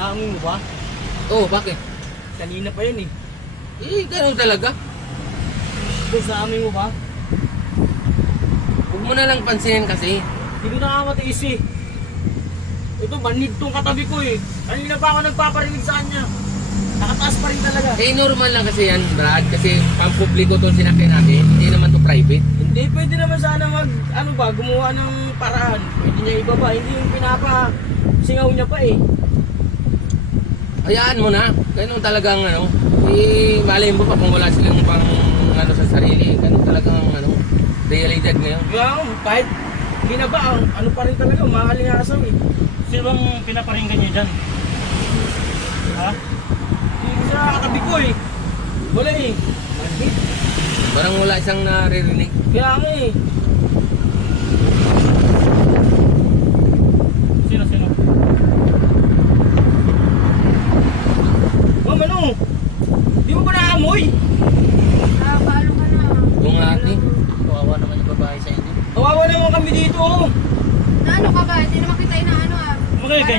Naamoy mo ba? Oo, bakit? Kanina pa yun eh. Ganun talaga. Boss, naamoy mo ba? Huwag mo na lang pansinin kasi. Hindi ko nakakatiis eh. Ito, manid tong katabi ko eh. Kanina pa ako nagpaparinig sa kanya. Nakataas pa rin talaga. Normal lang kasi yan, Brad. Kasi pampubliko itong sinakyan natin. Hindi naman to private. Hindi, pwede naman sana gumawa ng paraan. Pwede niya ibaba, hindi yung singaw niya pa eh. Hayaan mo na. Ganun talagang malay mo pa kung wala silang pang sa sarili. Ganun talagang realidad ngayon. Kaya kahit binaba, pa rin talaga, umahalingasaw eh. Sino bang pinaparinggan niyo dyan? Ha? Hindi siya katabi ko eh. Wala eh. Manid. Parang wala isang naririnig. Kaya nga eh. Sino? Oh, Manu! Di mo ba naamoy? Nakapalo ka na. Yung ate. Kawawa naman yung babae sa inyo. Kawawa naman kami dito oh. Na ano ka ba? Hindi naman kita inaano ah. Mga ganyan.